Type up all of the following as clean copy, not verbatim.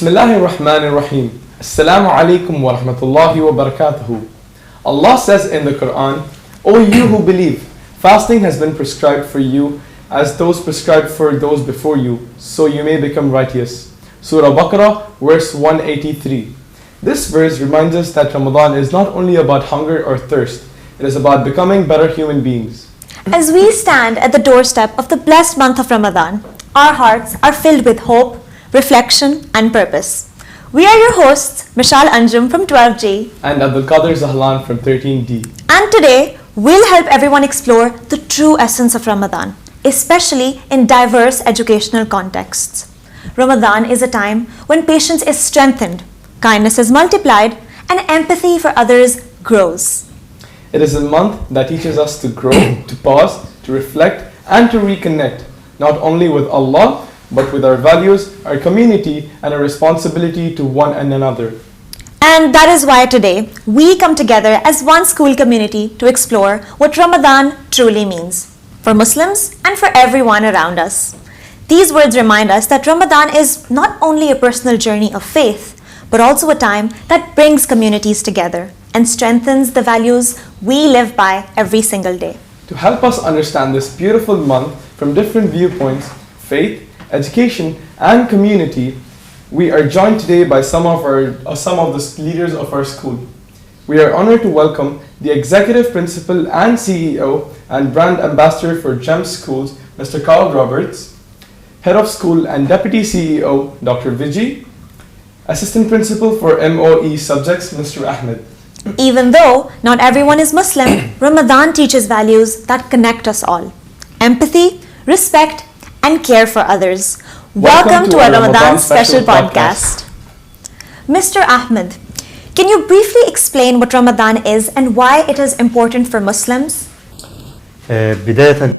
Bismillahir Rahmanir Rahim. Assalamu alaikum wa rahmatullahi wa barakatuhu. Allah says in the Quran, O you who believe, fasting has been prescribed for you as those prescribed for those before you, so you may become righteous. Surah Baqarah, verse 183. This verse reminds us that Ramadan is not only about hunger or thirst, it is about becoming better human beings. As we stand at the doorstep of the blessed month of Ramadan, our hearts are filled with hope, reflection, and purpose. We are your hosts, Mishal Anjum from 12J and Abdul Zahlaan from 13D. And today, we'll help everyone explore the true essence of Ramadan, especially in diverse educational contexts. Ramadan is a time when patience is strengthened, kindness is multiplied, and empathy for others grows. It is a month that teaches us to grow, to pause, to reflect, and to reconnect, not only with Allah, but with our values, our community, and our responsibility to one and another. And that is why today, we come together as one school community to explore what Ramadan truly means, for Muslims and for everyone around us. These words remind us that Ramadan is not only a personal journey of faith, but also a time that brings communities together and strengthens the values we live by every single day. To help us understand this beautiful month from different viewpoints, faith, education, and community, we are joined today by some of the leaders of our school. We are honored to welcome the Executive Principal and CEO and Brand Ambassador for GEMS Schools, Mr. Carl Roberts, Head of School and Deputy CEO, Dr. Vijay, Assistant Principal for MOE Subjects, Mr. Ahmed. Even though not everyone is Muslim, Ramadan teaches values that connect us all: empathy, respect, and care for others. Welcome to our Ramadan special podcast. Mr. Ahmed, can you briefly explain what Ramadan is and why it is important for Muslims? بداية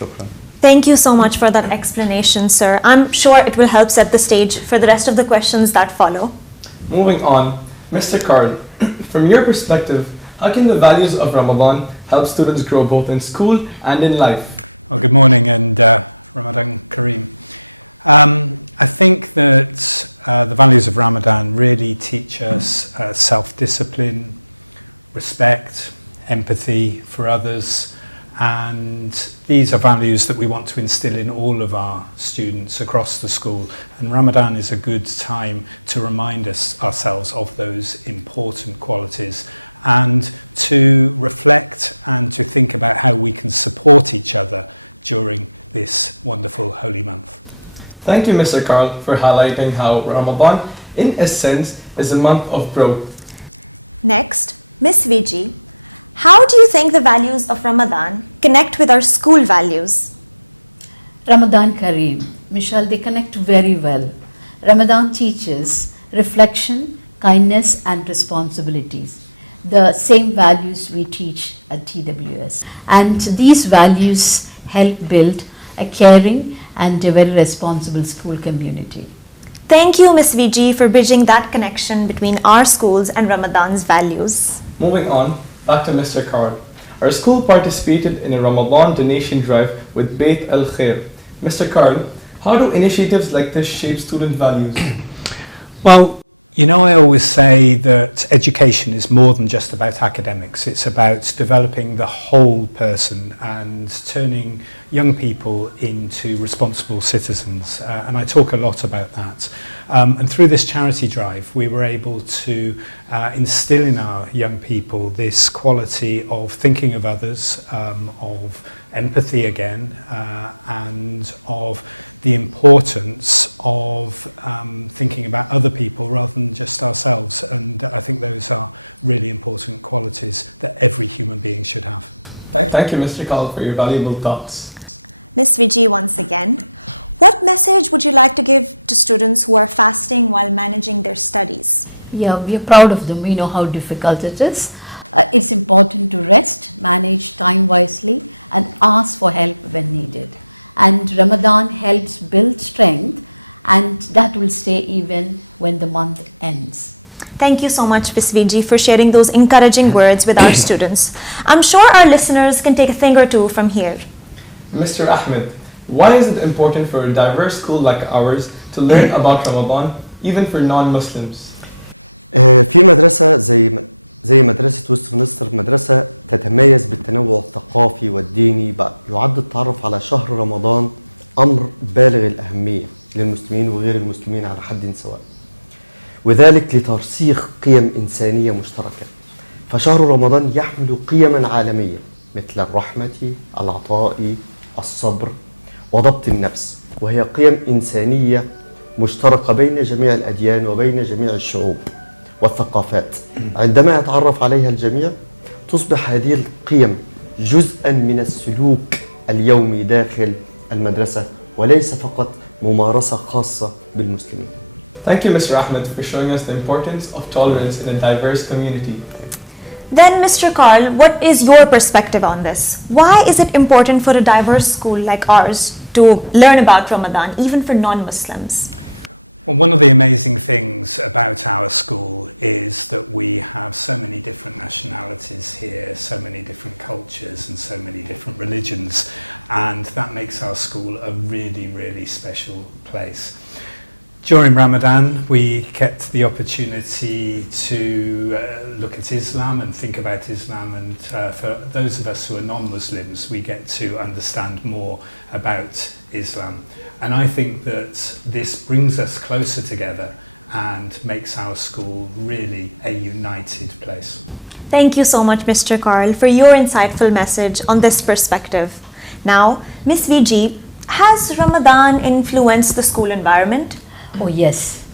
شكرا. Thank you so much for that explanation, sir. I'm sure it will help set the stage for the rest of the questions that follow. Moving on, Mr. Carl, from your perspective, how can the values of Ramadan help students grow both in school and in life? Thank you, Mr. Carl, for highlighting how Ramadan, in essence, is a month of growth. And these values help build a caring and a very responsible school community. Thank you, Ms. Viji, for bridging that connection between our schools and Ramadan's values. Moving on, back to Mr. Carl. Our school participated in a Ramadan donation drive with Bait Al Khair. Mr. Carl, how do initiatives like this shape student values? Well, Thank you, Mr. Carl, for your valuable thoughts. Yeah, we are proud of them. We know how difficult it is. Thank you so much, Ms. Viji, for sharing those encouraging words with our students. I'm sure our listeners can take a thing or two from here. Mr. Ahmed, why is it important for a diverse school like ours to learn about Ramadan, even for non-Muslims? Thank you, Mr. Ahmed, for showing us the importance of tolerance in a diverse community. Then, Mr. Carl, what is your perspective on this? Why is it important for a diverse school like ours to learn about Ramadan, even for non-Muslims? Thank you so much, Mr. Carl, for your insightful message on this perspective. Now, Ms. Viji, has Ramadan influenced the school environment? Oh, yes.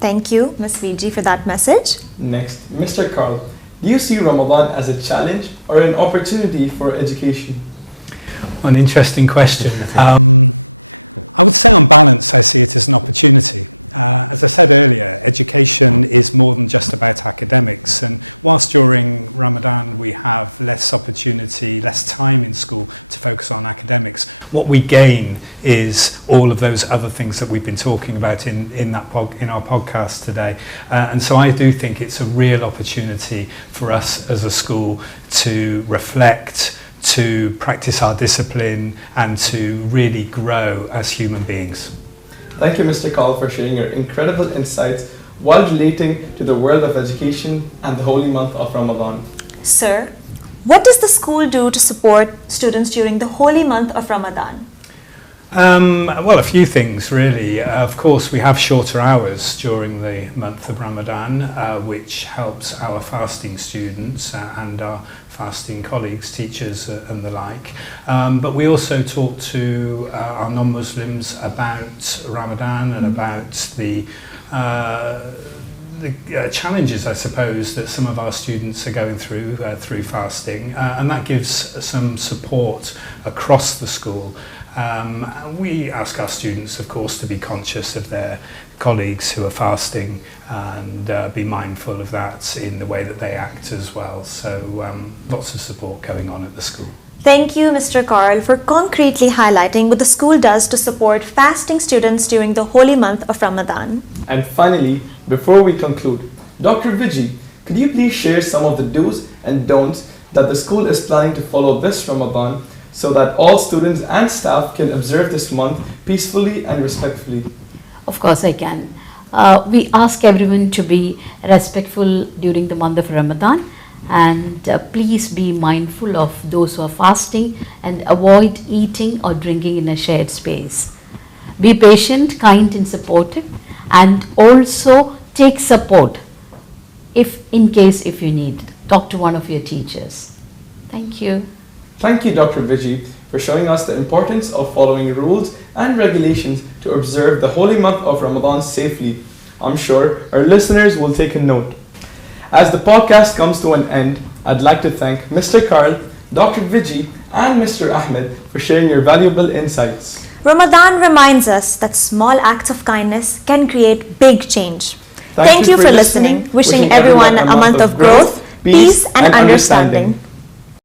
Thank you, Ms. Viji, for that message. Next, Mr. Carl, do you see Ramadan as a challenge or an opportunity for education? an interesting question. What we gain is all of those other things that we've been talking about in our podcast today, and so I do think it's a real opportunity for us as a school to reflect, to practice our discipline, and to really grow as human beings. Thank you, Mr. Call, for sharing your incredible insights while relating to the world of education and the holy month of Ramadan. Sir, what does the school do to support students during the holy month of Ramadan? Well, a few things really. Of course, we have shorter hours during the month of Ramadan, which helps our fasting students and our fasting colleagues, teachers and the like. But we also talk to our non-Muslims about Ramadan and about the challenges, I suppose, that some of our students are going through fasting, and that gives some support across the school. We ask our students, of course, to be conscious of their colleagues who are fasting and be mindful of that in the way that they act as well. So lots of support going on at the school. Thank you, Mr. Carl, for concretely highlighting what the school does to support fasting students during the holy month of Ramadan. And finally, before we conclude, Dr. Viji, could you please share some of the do's and don'ts that the school is planning to follow this Ramadan so that all students and staff can observe this month peacefully and respectfully? Of course I can. We ask everyone to be respectful during the month of Ramadan, and please be mindful of those who are fasting and avoid eating or drinking in a shared space. Be patient, kind and supportive, and also take support if you need. Talk to one of your teachers. Thank you. Thank you, Dr. Viji, for showing us the importance of following rules and regulations to observe the holy month of Ramadan safely. I'm sure our listeners will take a note. As the podcast comes to an end, I'd like to thank Mr. Carl, Dr. Viji, and Mr. Ahmed for sharing your valuable insights. Ramadan reminds us that small acts of kindness can create big change. Thank you for listening. Wishing everyone a month of growth, peace, and understanding.